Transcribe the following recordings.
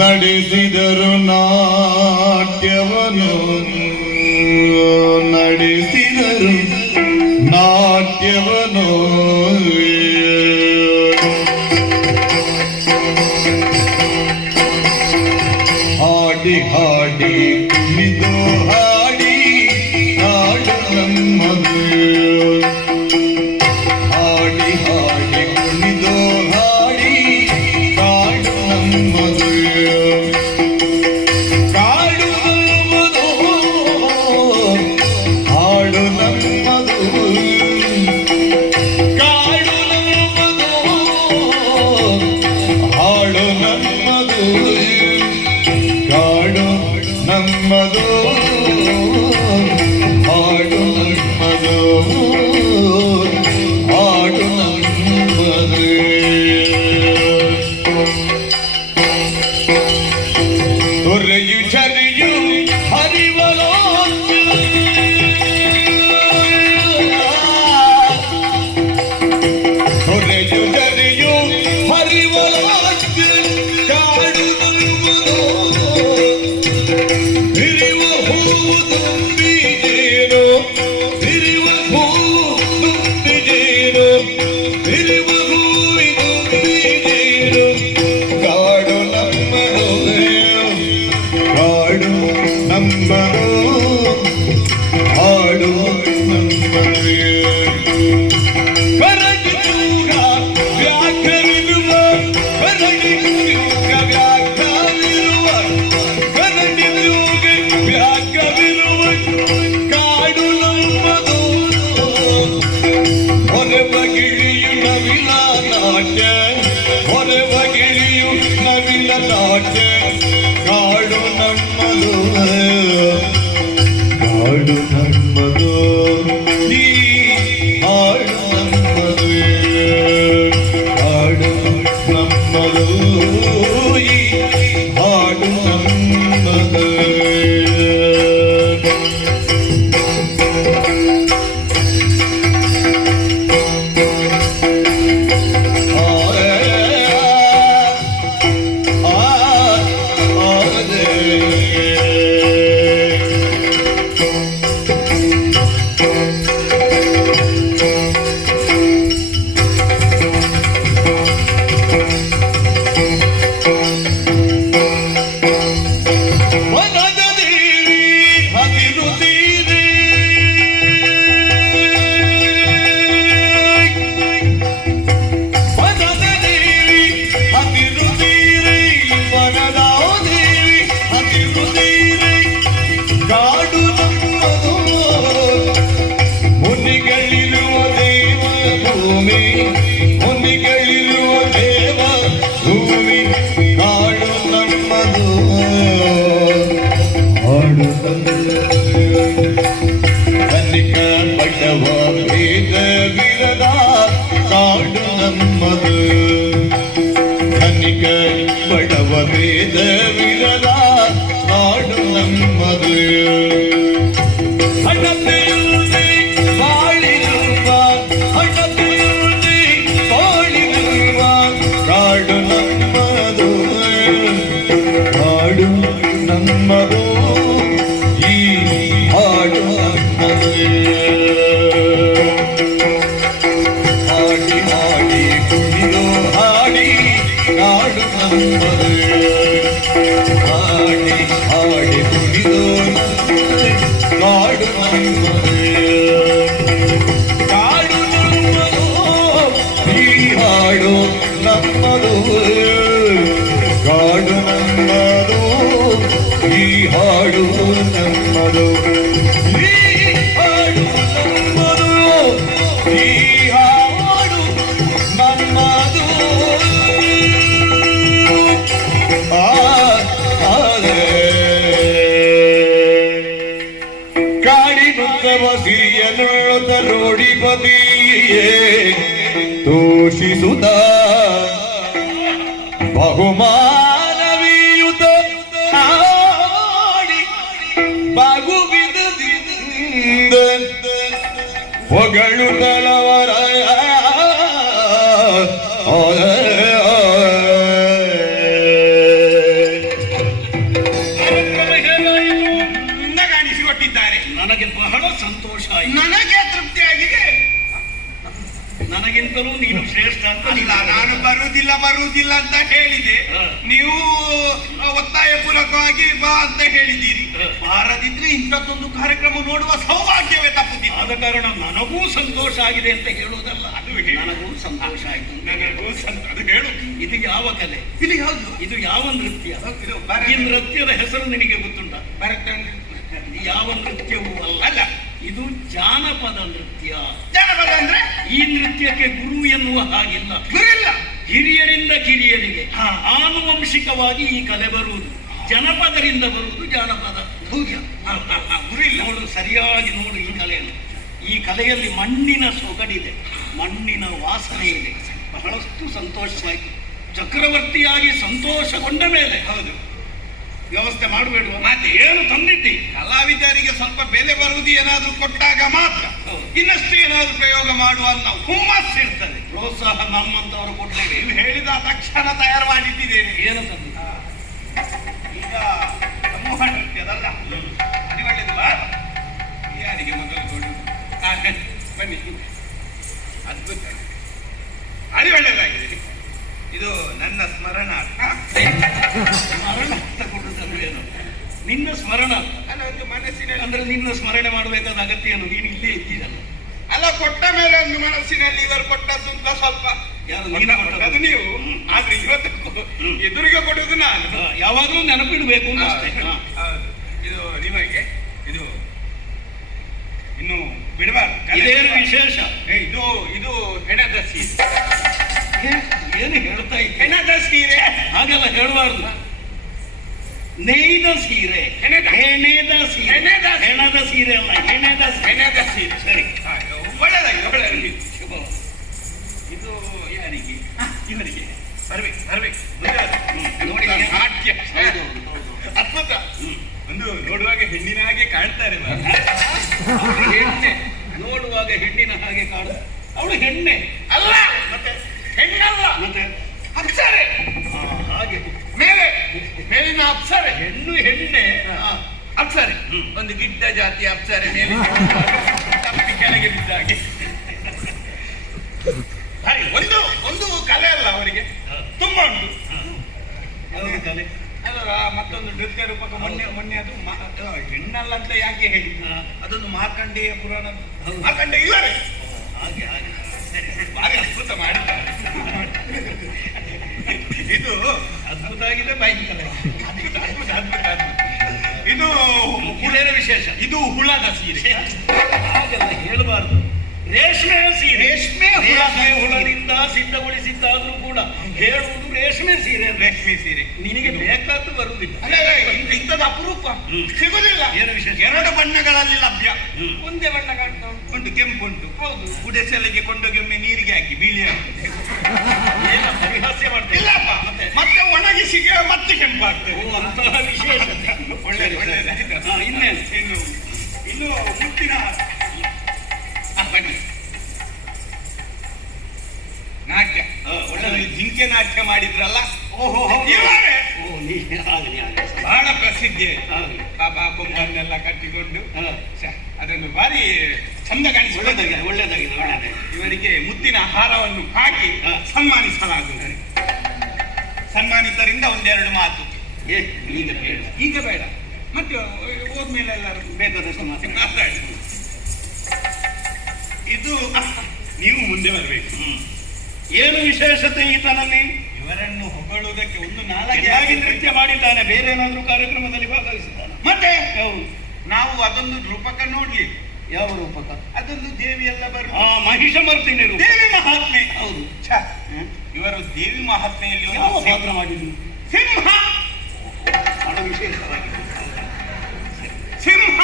ನಡೆಸಿದರು ನಾಟ್ಯವನು ನಡೆಸಿದರು ನಾಟ್ಯವನು ಹಾಡಿ ಹಾಡಿ ಕುಣಿದು ಹಾಡಿ ಹಾಡು ನಮ್ಮದು ಹಾಡಿ ಹಾಡಿ ಕುಣಿದು ಹಾಡಿ ಹಾಡು ನಮ್ಮದು ನಮ್ಮದು ಹಾಡು ನಮ್ಮದು ಹಾಡು ನಮ್ಮದು ತೊರೆಯು ಚರಿಯು ಹರಿವಲೋ ತೊರೆಯು ಚರಿಯು ಹರಿವಲೋ ಕಾಡು ನಮ್ಮದು ಕಾಡು ನಮ್ಮದು ಕಾಡು ನಮ್ಮದು ಈ ಹಾಡು ನಮ್ಮದು ಕಾಡು ನಮ್ಮದು ಈ ಹಾಡು ನಮ್ಮದು ಕಾಡು ನಮ್ಮದು ಧನಿಕ ಬಡವ ಭೇದ ವಿರದ ಕಾಡು ನಮ್ಮದು ಹಣತೆಯುಳ್ಳಿ ಬಾಳಿರುವ ಹಣತೆಯುಳ್ಳಿ ಬಾಳಿರುವ ಕಾಡು ನಮ್ಮದು ಕಾಡು ನಮ್ಮದು ಈ ಹಾಡು ನಮ್ಮದು ಕಾಡು ನಮ್ಮದು ಹಾಡಿ ಹಾಡಿ ಕುಣಿದು ಕಾಡು ನಮ್ಮದು ಕಾಡು ನಮ್ಮದು ಈ ಹಾಡು ನಮ್ಮದು ಕಾಡು ನಮ್ಮದು ಈ ಹಾಡು ನಮ್ಮದು ಈ ಹಾಡು ನಮ್ಮದು ಈ ಹಾಡು ನಮ್ಮದು ಕಾಡಿನುತ್ತವ ಸಿರಿಯನುಳ್ಳುತ್ತ ರೋಡಿ ಬದಿಯೇ ತೋಷಿಸುತ್ತ ಬಹುಮಾನವೀಯುತ ಆಡಿ ಬಾಗುವಿದದಿಂದ ಹೊಗಳುಗಳವರ ನನಗೆ ಬಹಳ ಸಂತೋಷ ಆಯಿತು. ನನಗೆ ತೃಪ್ತಿ ಆಗಿದೆ. ನನಗಿಂತಲೂ ನೀನು ಶ್ರೇಷ್ಠ ಅಂತ ಇಲ್ಲ, ನಾನು ಬರುವುದಿಲ್ಲ ಅಂತ ಹೇಳಿದೆ. ನೀವು ಒತ್ತಾಯ ಪೂರ್ವಕವಾಗಿ ಬಾ ಅಂತ ಹೇಳಿದ್ದೀರಿ. ಬಾರದಿದ್ರೆ ಇಂಥದ್ದೊಂದು ಕಾರ್ಯಕ್ರಮ ನೋಡುವ ಸೌಭಾಗ್ಯವೇ ತಪ್ಪುತ್ತಿಲ್ಲ. ಆದ ಕಾರಣ ನನಗೂ ಸಂತೋಷ ಆಗಿದೆ ಅಂತ ಹೇಳುವುದಲ್ಲ, ಅದು ನನಗೂ ಸಂತೋಷ ಆಯಿತು. ಅದು ಹೇಳು. ಇದು ಯಾವ ಕಲೆ? ಇದು ಯಾವುದು? ಇದು ಯಾವ ನೃತ್ಯ? ಈ ನೃತ್ಯದ ಹೆಸರು ನಿನಗೆ ಗೊತ್ತುಂಟ? ಇದು ಯಾವ ನೃತ್ಯವೂ ಅಲ್ಲ, ಇದು ಜಾನಪದ ನೃತ್ಯ. ಜಾನಪದ ಅಂದ್ರೆ ಈ ನೃತ್ಯಕ್ಕೆ ಗುರು ಎನ್ನುವ ಹಾಗಿಲ್ಲ. ಗುರಿಲ್ಲ. ಹಿರಿಯರಿಂದ ಕಿರಿಯರಿಗೆ ಆನುವಂಶಿಕವಾಗಿ ಈ ಕಲೆ ಬರುವುದು. ಜನಪದರಿಂದ ಬರುವುದು ಜಾನಪದ. ಗುರಿಲ್ಲ. ನೋಡು, ಸರಿಯಾಗಿ ನೋಡು ಈ ಕಲೆಯನ್ನು. ಈ ಕಲೆಯಲ್ಲಿ ಮಣ್ಣಿನ ಸೊಗಡಿದೆ, ಮಣ್ಣಿನ ವಾಸನೆ ಇದೆ. ಬಹಳಷ್ಟು ಸಂತೋಷವಾಯಿತು. ಚಕ್ರವರ್ತಿಯಾಗಿ ಸಂತೋಷಗೊಂಡ ಮೇಲೆ ಹೌದು, ವ್ಯವಸ್ಥೆ ಮಾಡಬೇಡುವ. ಮತ್ತೆ ಏನು ತಂದಿದ್ದಿ? ಕಲಾವಿದರಿಗೆ ಸ್ವಲ್ಪ ಬೆಲೆ ಬರುವುದು ಏನಾದ್ರೂ ಕೊಟ್ಟಾಗ ಮಾತ್ರ ಇನ್ನಷ್ಟು ಏನಾದ್ರೂ ಪ್ರಯೋಗ ಮಾಡುವ ಅನ್ನೋ ಹುಮ್ಮಸ್ಸಿರ್ತದೆ. ಪ್ರೋತ್ಸಾಹ ನಮ್ಮಂತವರು ಕೊಡ್ಲೇವೆ. ನೀವು ಹೇಳಿದ ತಕ್ಷಣ ತಯಾರು ಮಾಡಿಟ್ಟಿದ್ದೇನೆ. ಏನು ತಂದಿದ್ದ? ಈಗ ಸಮೂಹ ನೃತ್ಯದಲ್ಲ, ಅದು ಒಳ್ಳೆಯದಿಲ್ಲ. ಯಾರಿಗೆ ಮೊದಲು ಕೊಡುವುದು? ಬನ್ನಿ, ಅದ್ಭುತ, ಅದು ಒಳ್ಳೆಯದಾಗಿದೆ. ಇದು ನನ್ನ ಸ್ಮರಣಾರ್ಥ. ಸ್ಮರಣಾರ್ಥ ಕೊಡುವುದಂದ್ರೆ ಏನು? ನಿನ್ನ ಸ್ಮರಣ ಅಲ್ಲ, ಒಂದು ಮನಸ್ಸಿನಲ್ಲಿ ಅಂದ್ರೆ ನಿನ್ನ ಸ್ಮರಣೆ ಮಾಡಬೇಕಾದ ಅಗತ್ಯ ಏನು? ನೀನು ಇಲ್ಲೇ ಇದ್ದೀರಲ್ಲ. ಅಲ್ಲ, ಕೊಟ್ಟ ಮೇಲೆ ಒಂದು ಮನಸ್ಸಿನಲ್ಲಿ ಇವರು ಕೊಟ್ಟದ್ದು ಅಂತ ಸ್ವಲ್ಪ ಯಾರು? ಅದು ನೀವು. ಆದ್ರೆ ಇವತ್ತು ಎದುರಿಗೆ ಕೊಡುವುದು ನಾನು. ಯಾವಾಗಲೂ ನೆನಪಿಡಬೇಕು ಅಂತ ಅಷ್ಟೇ. ಹೌದು, ಇದು ನಿಮಗೆ ಇದು ಇನ್ನು ಬಿಡಬಾರ್ದು. ಇದೇನು ವಿಶೇಷ? ಇದು ಇದು ಹೆಣದ ಸೀರೆ. ಏನು ಹೇಳ್ತಾ ಇದ್ದೆ? ಹೆಣದ ಸೀರೆ ಹಾಗೆಲ್ಲ ಹೇಳಬಾರ್ದು. ನೇಯ್ದ ಸೀರೆ, ಹೆಣೆದ ಸೀರೆ, ಹೆಣದ ಸೀರೆ ಅಲ್ಲ, ಹೆಣದ ಸೀರೆ. ಸರಿ, ಒಳ್ಳೆದಾಗಿದೆ, ಒಳ್ಳೆದಾಗಿದೆ. ಶುಭ. ಇದು ಯಾರಿಗೆ? ಇವರಿಗೆ ಬರ್ಬೇಕು. ನೋಡಿ, ನಾಟ್ಯ ಅದ್ಭುತ. ಒಂದು ನೋಡುವಾಗ ಹೆಣ್ಣಿನ ಹಾಗೆ ಕಾಣ್ತಾರೆ. ಹೆಣ್ಣೆ ನೋಡುವಾಗ ಹೆಣ್ಣಿನ ಹಾಗೆ ಕಾಣ. ಅವಳು ಹೆಣ್ಣೆ ಅಲ್ಲ, ಮತ್ತೆ ಹೆಣ್ಣಲ್ಲ, ಮತ್ತೆ ಅಪ್ಸರೆ. ಹಾಗೆ ಮೇಲಿನ ಅಪ್ಸರೆ. ಹೆಣ್ಣು ಹೆಣ್ಣೆ ಅಪ್ಸರೆ, ಒಂದು ಗಿಡ್ಡ ಜಾತಿ ಅಪ್ಸರೆ. ಮೇಲೆ ತಪ್ಪಿ ಕೆಳಗೆ ಬಿದ್ದ ಹಾಗೆ. ಒಂದು ಒಂದು ಕಲೆ ಅಲ್ಲ ಅವರಿಗೆ, ತುಂಬಾ ಉಂಟು. ಯಾವುದು ಕಲೆ? ಅದರ ಮತ್ತೊಂದು ನೃತ್ಯ ರೂಪಕ ಮೊನ್ನೆ ಅದು ಹೆಣ್ಣಲ್ಲ ಅಂತ ಯಾಕೆ ಹೇಳಿ, ಅದೊಂದು ಮಾರ್ಕಂಡೇಯ ಪುರಾಣ. ಮಾರ್ಕಂಡೇಯ ಇವರೇ ಹಾಗೆ ಹಾಗೆ ಭಾರಿ ಅದ್ಭುತ ಮಾಡಿದ್ದಾರೆ. ಇದು ಅದ್ಭುತ ಆಗಿದೆ, ಭಯಂಕರ. ಅದ್ಭುತ. ಇದು ಇದೇನು ವಿಶೇಷ? ಇದು ಹುಳದ ಸೀರೆ. ಹಾಗೆಲ್ಲ ಹೇಳಬಾರ್ದು. ರೇಷ್ಮೆ ಸೀರೆ. ರೇಷ್ಮೆ ಹುಳದಿಂದ ಸಿದ್ಧಗೊಳಿಸಿದ್ದಾದ್ರೂ ಕೂಡ ಹೇಳುವುದು ರೇಷ್ಮೆ ಸೀರೆ. ರೇಷ್ಮೆ ಸೀರೆ ನಿನಗೆ ಬೇಕಾದ್ದು ಬರುವುದಿಲ್ಲ. ಇಂಥದ್ದು ಅಪರೂಪ, ಸಿಗುದಿಲ್ಲ. ಏನು ವಿಶೇಷ? 2 ಬಣ್ಣಗಳಲ್ಲಿ ಲಭ್ಯ. ಒಂದೇ ಬಣ್ಣ ಕಾಣ್ತಾ ಉಂಟು, ಕೆಂಪು ಉಂಟು. ಹೌದು, ಗುಡಿಸಲಿಗೆ ಕೊಂಡೋಗಿ ಒಮ್ಮೆ ನೀರಿಗೆ ಹಾಕಿ ಬಿಳಿ ಆಗ್ತದೆ. ಏನ ಪರಿಹಾಸ್ಯ ಮಾಡ್ತೇವೆ? ಇಲ್ಲಪ್ಪ, ಮತ್ತೆ ಒಣಗಿಸಿಗೆ ಮತ್ತೆ ಕೆಂಪು ಆಗ್ತದೆ. ಅಂತಹ ವಿಶೇಷ. ಒಳ್ಳೆಯದಾಯ್ತು. ಇನ್ನೇನು? ಇನ್ನು ಮುತ್ತಿನ ಬನ್ನಿ, ನಾಟ್ಯ. ಒಳ್ಳೆ ಜಿಂಕೆ ನಾಟ್ಯ ಮಾಡಿದ್ರಲ್ಲ, ಓಹೋ, ಇವರೇ ಆಗಲಿ. ಬಹಳ ಪ್ರಸಿದ್ಧಿ. ಪಾಪ ಕೊಂಬನ್ನೆಲ್ಲ ಕಟ್ಟಿಕೊಂಡು ಅದನ್ನು ಭಾರಿ ಚಂದ ಕಾಣಿಸಿಕೊಳ್ಳುತ್ತದೆ. ಒಳ್ಳೆದಾಗಿದೆ. ಇವರಿಗೆ ಮುತ್ತಿನ ಹಾರವನ್ನು ಹಾಕಿ ಸನ್ಮಾನಿಸಲಾಗುತ್ತದೆ. ಸನ್ಮಾನಿತರಿಂದ 1-2 ಮಾತು. ಈಗ ಬೇಡ, ಮತ್ತೆ ಹೋದ್ಮೇಲೆ ಎಲ್ಲರೂ ಬೇಕಾದಷ್ಟು ಮಾತಾಡಿ. ಇದು ನೀವು ಮುಂದೆ ಬರಬೇಕು. ಏನು ವಿಶೇಷತೆ ಈತನಲ್ಲಿ? ಇವರನ್ನು ಹೊಗಳುವುದಕ್ಕೆ ಒಂದು 4 4 ನೃತ್ಯ ಮಾಡಿದ್ದಾನೆ. ಬೇರೆ ಏನಾದ್ರೂ ಕಾರ್ಯಕ್ರಮದಲ್ಲಿ ಭಾಗವಹಿಸಿದ್ದಾನೆ? ಮತ್ತೆ ಹೌದು. ನಾವು ಅದೊಂದು ರೂಪಕ ನೋಡ್ಲಿ. ಯಾವ ರೂಪಕ? ಅದೊಂದು ದೇವಿ ಎಲ್ಲ ಬರು ಮಹಿಷಮರ್ತಿನಿ ರೂಪ. ದೇವಿ ಮಹಾತ್ಮೆ. ಹೌದು. ಇವರು ದೇವಿ ಮಹಾತ್ಮೆಯಲ್ಲಿ ಯಾವ ಪಾತ್ರ ಮಾಡಿದ್ರು? ಸಿಂಹ. ಅದು ವಿಶೇಷವಾಗಿದೆ. ಸಿಂಹ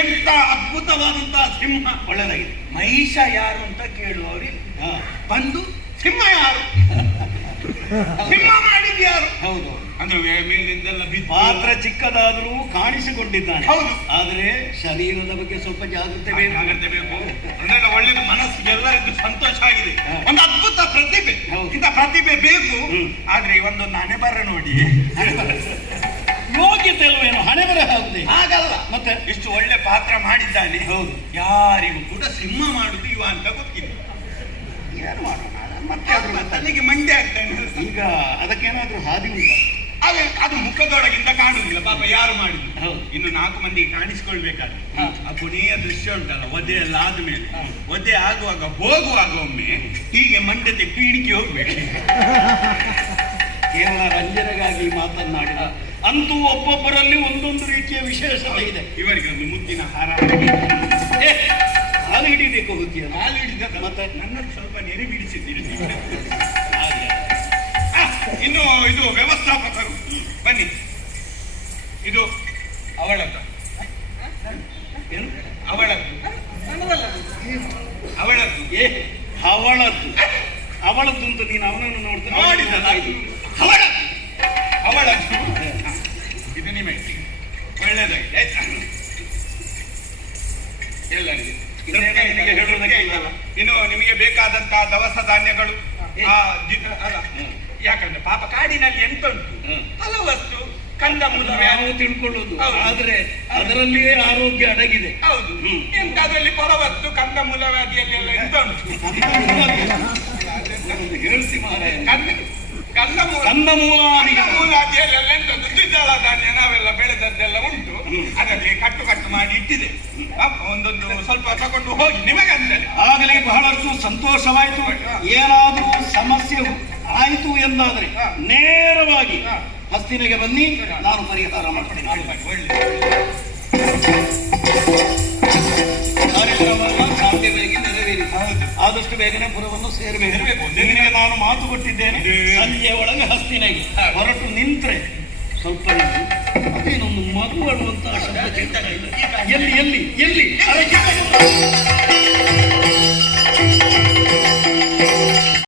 ಎಂತ ಅದ್ಭುತವಾದಂತಹ ಸಿಂಹ. ಒಳ್ಳೆದಾಗಿದೆ. ಮಹಿಷ ಯಾರು ಅಂತ ಕೇಳುವವರಿಗೆ ಬಂದು ಸಿಂಹ ಯಾರು ಸಿಂಹ ಮಾಡಿ ಮಾಡಿದ್ದು ಯಾರು? ಹೌದು. ಅಂದ್ರೆ ಮೇಲಿಂದೆಲ್ಲ ಬಿದ್ದು ಪಾತ್ರ ಚಿಕ್ಕದಾದರೂ ಕಾಣಿಸಿಕೊಂಡಿದ್ದಾನೆ. ಹೌದು. ಆದ್ರೆ ಶರೀರದ ಬಗ್ಗೆ ಸ್ವಲ್ಪ ಜಾಗ್ರತೆ ಬೇಕು. ಜಾಗ್ರತೆ ಬೇಕು. ಅಂದ್ರೆ ಒಳ್ಳೆದು ಮನಸ್ಸಿಗೆ ಎಲ್ಲರಿಗೂ ಸಂತೋಷ ಆಗಿದೆ. ಹಾ. ಒಂದು ಅದ್ಭುತ ಪ್ರತಿಭೆ. ಹೌದು. ಇಂಥ ಪ್ರತಿಭೆ ಬೇಕು. ಹ್ಮ್. ಆದ್ರೆ ಒಂದೊಂದು ಹಣೆ ಬರ ನೋಡಿ. ಯೋಗ್ಯತೆ ಅಲ್ವೇನು, ಹಣೆ ಬರ ಆಗುದೇ ಹಾಗಲ್ಲ. ಮತ್ತೆ ಇಷ್ಟು ಒಳ್ಳೆ ಪಾತ್ರ ಮಾಡಿದ್ದಾನೆ. ಹೌದು. ಯಾರಿಗೂ ಕೂಡ ಸಿಂಹ ಮಾಡುದು ಇವ ಅಂತ ಗೊತ್ತಿಲ್ಲ. ಏನು ಮಾಡೋಣ ಮತ್ತೆ ಅದ್ರ ಮತ್ತೆ ತನಗೆ ಮಂಡ್ಯ ಆಗ್ತಾನೆ. ಈಗ ಅದಕ್ಕೇನಾದ್ರೂ ಹಾದಿ ಉಂಟಾ? ಅದು ಮುಖದೊಳಗಿಂದ ಕಾಣುದಿಲ್ಲ ಪಾಪ ಯಾರು ಮಾಡಿದ್ರು. ಹೌದು. ಇನ್ನು 4 ಮಂದಿಗೆ ಕಾಣಿಸ್ಕೊಳ್ಬೇಕಾದ್ರೆ ಹಾ. ಆ ಕೊನೆಯ ದೃಶ್ಯ ಉಂಟಲ್ಲ, ಒದೆ ಎಲ್ಲ ಆದ್ಮೇಲೆ ಒದೆ ಆಗುವಾಗ ಹೋಗುವಾಗ ಒಮ್ಮೆ ಹೀಗೆ ಮಂಡ್ಯತೆ ಪೀಡಿಕೆ ಹೋಗ್ಬೇಕು. ಕೇವಲ ರಂಜನೆಗಾಗಿ ಮಾತನಾಡಿದ ಅಂತೂ ಒಬ್ಬೊಬ್ಬರಲ್ಲಿ ಒಂದೊಂದು ರೀತಿಯ ವಿಶೇಷತೆ ಇದೆ. ಇವರಿಗೆ ಒಂದು ಮುದ್ದಿನ ಹಾರ ಏ, ಹಾಲು ಹಿಡಿಬೇಕು ಹುದ್ದಿಯ ಹಾಲು ಹಿಡಿದ ಮತ್ತೆ ನನ್ನದು ಸ್ವಲ್ಪ ನೆರೆ ಬಿಡಿಸಿದ್ದೀರಿ. ಹಾಗೆ. ಇನ್ನು ಇದು ವ್ಯವಸ್ಥಾಪಕರು ಬನ್ನಿ. ಇದು ಅವಳದ್ದು ಏನು ಅವಳದ್ದು ಅವಳದ್ದು ಏ ಅವಳದ್ದು ಅವಳದ್ದು ಅಂತ ನೀನು ಅವನನ್ನು ನೋಡ್ತಾ ನೋಡಿದಲ್ಲ ಅವಳದ್ದು ಅವಳದ್ದು ಇದು ನಿಮಗೆ ಒಳ್ಳೆದಾಗಿದೆ ಆಯ್ತಾ? ಎಲ್ಲರಿಗೆ ನಿನಗೆ ಹೇಳುವುದಕ್ಕೆ ಇಲ್ಲಲ್ಲ. ಇನ್ನು ನಿಮಗೆ ಬೇಕಾದಂತಹ ದವಸ ಧಾನ್ಯಗಳು ಅಲ್ಲ, ಯಾಕಂದ್ರೆ ಪಾಪ ಕಾಡಿನಲ್ಲಿ ಎಂತ ಉಂಟು ಹಲವಷ್ಟು ಕಂದಮೂಲ ನಾವು ತಿಳ್ಕೊಳ್ಳೋದು. ಹೌದು. ಆದ್ರೆ ಅದರಲ್ಲಿಯೇ ಆರೋಗ್ಯ ಅಡಗಿದೆ. ಹೌದು. ಎಂತದ್ರಲ್ಲಿ ಫಲವತ್ತು ಕಂದಮೂಲ ವ್ಯಾಧಿಯಲ್ಲೆಲ್ಲ ಎಂತ ಉಂಟು? ಹೇಳ್ಸಿ ಮಾರಾಯ. ಕಂದಮೂಲಾದಿಯಲ್ಲೆಲ್ಲ ಎಂತ ದ್ವಿದಳ ಧಾನ್ಯ ನಾವೆಲ್ಲ ಬೆಳೆದದ್ದೆಲ್ಲ ಉಂಟು. ಅದಕ್ಕೆ ಕಟ್ಟು ಮಾಡಿ ಇಟ್ಟಿದೆ. ಒಂದೊಂದು ಸ್ವಲ್ಪ ತಗೊಂಡು ಹೋಗಿ ನಿಮಗಂತಲೇ. ಆಗಲೇ ಬಹಳಷ್ಟು ಸಂತೋಷವಾಯಿತು. ಏನಾದರೂ ಸಮಸ್ಯೆ ಆಯಿತು ಎಂದಾದ್ರೆ ನೇರವಾಗಿ ಹಸ್ತಿನೆಗೆ ಬನ್ನಿ, ನಾನು ಪರಿಹಾರ ಮಾಡ್ತೇನೆ. ಕಾರ್ಯಕ್ರಮವನ್ನು ಸಾಧ್ಯ ಬೇಗ ನೆರವೇರಿಸಿ ಆದಷ್ಟು ಬೇಗನೆ ಪುರವನ್ನು ಸೇರಬೇಕು. ನಿನಗೆ ನಾನು ಮಾತು ಕೊಟ್ಟಿದ್ದೇನೆ, ಸಂಜೆ ಒಳಗೆ ಹಸ್ತಿನೆಗೆ ಹೊರಟು ನಿಂತ್ರೆ ಸ್ವಲ್ಪ ಅದೇನೊಂದು ಮಗು ಅನ್ನುವಂತಹ ಶಬ್ದ ಕೇಳ್ತಾ ಇಲ್ಲ. ಎಲ್ಲಿ ಎಲ್ಲಿ ಎಲ್ಲಿ